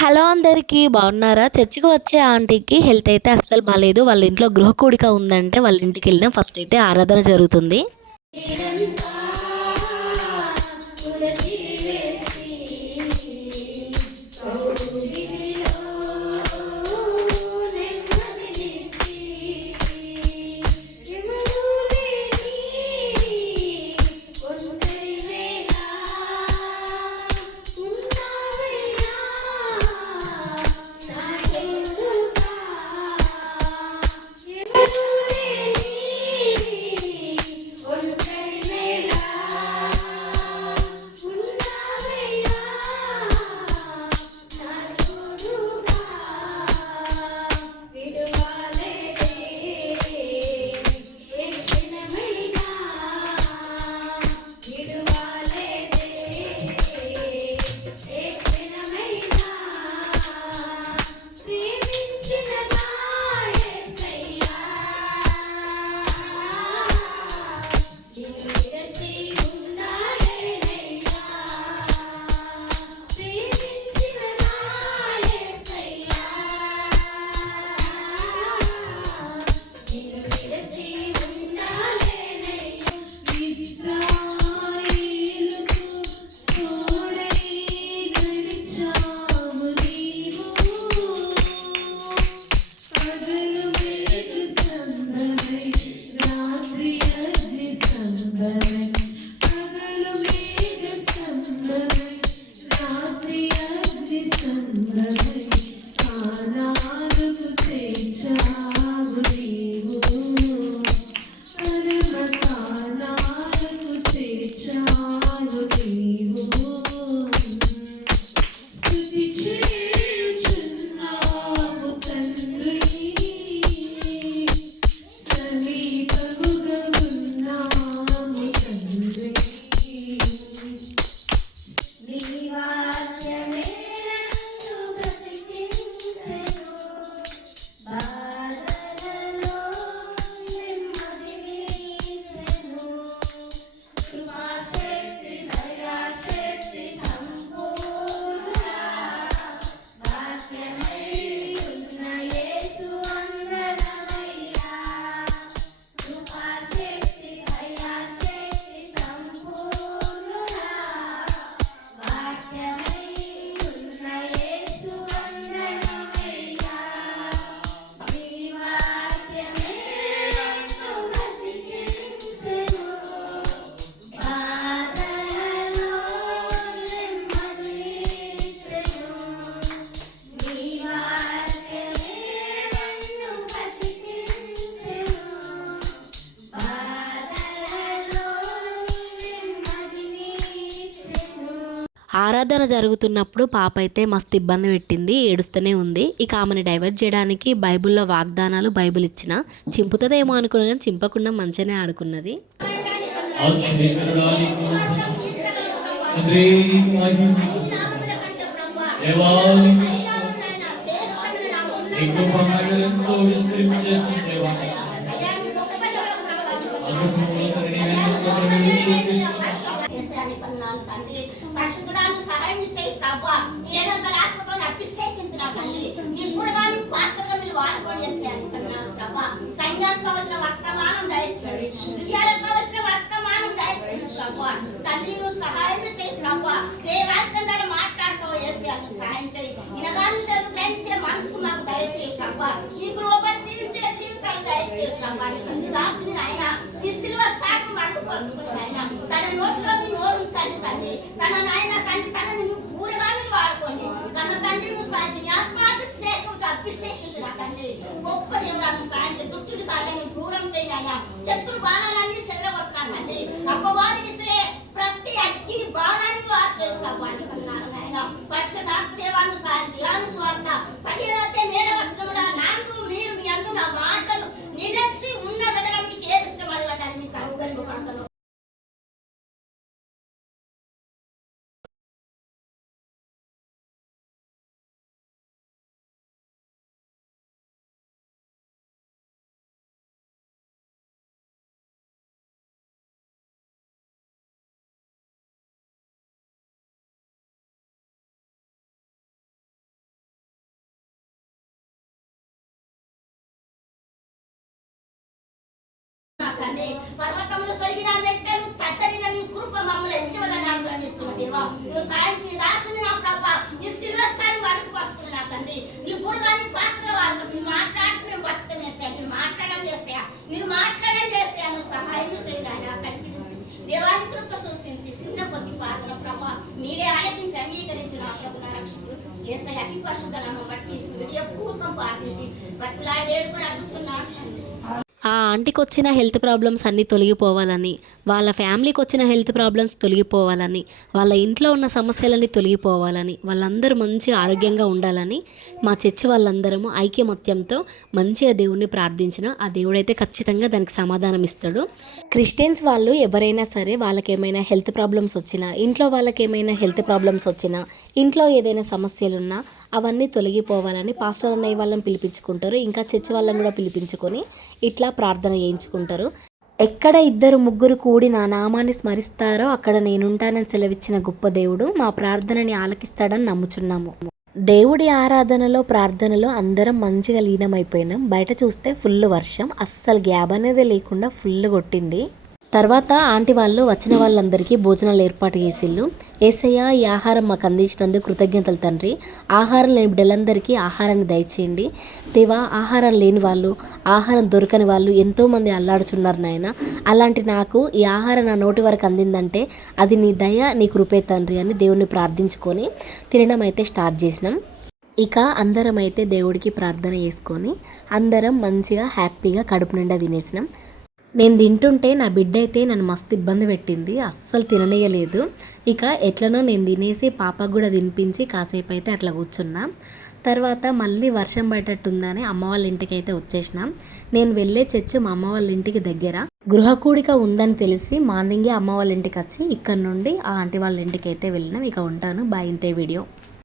Hello అందరికీ బాగున్నారా? చర్చికి వచ్చే ఆంటీకి హెల్త్ అయితే అస్సలు బాలేదు. వాళ్ళ ఇంట్లో గృహ కూడిక ఉందంటే వాళ్ళ ఇంటికి వెళ్ళినా ఫస్ట్ అయితే ఆరాధన జరుగుతుంది. ఆరాధన జరుగుతున్నప్పుడు పాప అయితే మస్తు ఇబ్బంది పెట్టింది, ఏడుస్తూనే ఉంది. ఇక ఆమెను డైవర్ట్ చేయడానికి బైబిల్లో వాగ్దానాలు బైబిల్ ఇచ్చిన చింపుతుందేమో అనుకున్నా కానీ చింపకుండా మంచిగానే ఆడుకున్నది. తండ్రి పరిశుద్ధుడాను సహాయం చేయి ప్రభా. ఈ ఏడంతల ఆత్మతో అభిషేకించిన తండ్రి ఇప్పుడు కానీ పాత్రగా మీరు వాడుకోండి అనుకుంటున్నాను ప్రభా. సైన్యానికి కావాల్సిన వర్తమానం దయచేయండి, హృదయాలకు కావాల్సిన వర్తమానం దయచేయండి ప్రభా. తండ్రి నువ్వు సహాయం చేయి ప్రభా. ఏ వాక్యం ద్వారా మాట్లాడుతావో వేసేయాలి సహాయం చేయి. ఇనగాను సేపు గ్రహించే మనసు మాకు దయచేయి ప్రభా. నీకు లోపలి జీవించే జీవితాలు దయచేయి ప్రభా. నీ దాసుని ఆయన ఈ సిల్వ సాటు మరుగుపరుచుకుని ఆయన తన నోట్లో తండ్రి తన నాయన తండ్రి తనని నువ్వు పూరగా మీరు వాడుకోండి. తన తండ్రి నువ్వు సాయించి నీ ఆత్మాభిషేకంతో అభిషేకించిన తండ్రి గొప్ప దేవుడు సాయించి దుష్టుడి కాళ్ళని దూరం చేయాలి. శత్రు బాణాలన్నీ చెదరగొట్టినా తండ్రి అప్పవారికి ప్రతి అగ్ని బాణాన్ని ఆశ్రయించాను ఆయన పరిశుద్ధాత్మ దేవాన్ని సాయించి యాను స్వార్థ 15వ మేడ వస్త్రముల నాందు మీరు మీ అందు నా మాటలు నిలసి ఉన్న విధంగా మీకు ఏది ఇష్టపడగలని మీకు అనుగ్రహింపబడతాను. తండ్రి. పర్వతములు తొలగిన మెట్టలు తత్తరిన నీ కృప మమ్మల్ని నిలువదని ఆగ్రహిస్తున్న దేవా, నువ్వు సాయం చేయి దాసుని నా ప్రభా, నీ సిల్వస్తాన్ని వారికి పరచుకుని నా తండ్రి. ఇప్పుడు కానీ పాత్ర వాళ్ళతో మీరు మాట్లాడి మేము బతుకం వేసాయా, మీరు మాట్లాడడం చేస్తాయా, మీరు మాట్లాడడం చేస్తాయా, నువ్వు సహాయం చేయాలి ఆయన కనిపించి దేవాన్ని కృప చూపించి చిన్న కొద్ది పాత్ర ప్రభా మీరే ఆలకించి అంగీకరించిన ప్రభుల రక్షకుడు యేసయ్య అతి పరిశుద్ధ నామమున బట్టి వీడియో పూర్వకం ప్రార్థించి బతులాడి వేడుకొని అడుగుతున్నాను తండ్రి. ఆ ఆంటీకి వచ్చిన హెల్త్ ప్రాబ్లమ్స్ అన్నీ తొలగిపోవాలని, వాళ్ళ ఫ్యామిలీకి వచ్చిన హెల్త్ ప్రాబ్లమ్స్ తొలగిపోవాలని, వాళ్ళ ఇంట్లో ఉన్న సమస్యలన్నీ తొలగిపోవాలని, వాళ్ళందరూ మంచిగా ఆరోగ్యంగా ఉండాలని మా చర్చి వాళ్ళందరము ఐక్యమత్యంతో మంచిగా దేవుణ్ణి ప్రార్థించిన ఆ దేవుడైతే ఖచ్చితంగా దానికి సమాధానం ఇస్తాడు. క్రిస్టియన్స్ వాళ్ళు ఎవరైనా సరే వాళ్ళకి ఏమైనా హెల్త్ ప్రాబ్లమ్స్ వచ్చినా, ఇంట్లో వాళ్ళకి ఏమైనా హెల్త్ ప్రాబ్లమ్స్ వచ్చినా, ఇంట్లో ఏదైనా సమస్యలున్నా అవన్నీ తొలగిపోవాలని పాస్టర్ అన్నయ్య వాళ్ళని పిలిపించుకుంటారు. ఇంకా చర్చి వాళ్ళని కూడా పిలిపించుకొని ఇట్లా ప్రార్థన చేయించుకుంటారు. ఎక్కడ 2-3 కూడి నా నామాన్ని స్మరిస్తారో అక్కడ నేనుంటానని సెలవిచ్చిన గొప్ప దేవుడు మా ప్రార్థనని ఆలకిస్తాడని నమ్ముచున్నాము. దేవుడి ఆరాధనలో ప్రార్థనలో అందరం మంచిగా లీనమైపోయినాం. బయట చూస్తే ఫుల్ వర్షం, అస్సలు గ్యాప్ అనేది లేకుండా ఫుల్ కొట్టింది. తర్వాత ఆంటీ వాళ్ళు వచ్చిన వాళ్ళందరికీ భోజనాలు ఏర్పాటు చేసిళ్ళు. యేసయ్య ఈ ఆహారం మాకు అందించినందుకు కృతజ్ఞతలు తండ్రి. ఆహారం లేని బిడ్డలందరికీ ఆహారాన్ని దయచేయండి దేవా. ఆహారం లేని వాళ్ళు, ఆహారం దొరకని వాళ్ళు ఎంతోమంది అల్లాడుచున్నారు నాయన. అలాంటి నాకు ఈ ఆహారం నా నోటి వరకు అందిందంటే అది నీ దయ, నీ కృపే తండ్రి అని దేవుణ్ణి ప్రార్థించుకొని తినడం అయితే స్టార్ట్ చేసినాం. ఇక అందరం అయితే దేవుడికి ప్రార్థన చేసుకొని అందరం మంచిగా హ్యాపీగా కడుపు నిండా తినేసినాం. నేను తింటుంటే నా బిడ్డ అయితే నన్ను మస్తు ఇబ్బంది పెట్టింది, అస్సలు తిననీయలేదు. ఇక ఎట్లనో నేను తినేసి పాపకు కూడా తినిపించి కాసేపు అయితే అట్లా కూర్చున్నా. తర్వాత మళ్ళీ వర్షం పడేటట్టుందని అమ్మ వాళ్ళ ఇంటికి అయితే వచ్చేసినాం. నేను వెళ్ళే చర్చి మా అమ్మ వాళ్ళ ఇంటికి దగ్గర. గృహకూడిక ఉందని తెలిసి మార్నింగే అమ్మ వాళ్ళ ఇంటికి వచ్చి ఇక్కడ నుండి ఆ ఆంటీ వాళ్ళ ఇంటికి అయితే వెళ్ళినాం. ఇక ఉంటాను, బాయ్. ఇంతే వీడియో.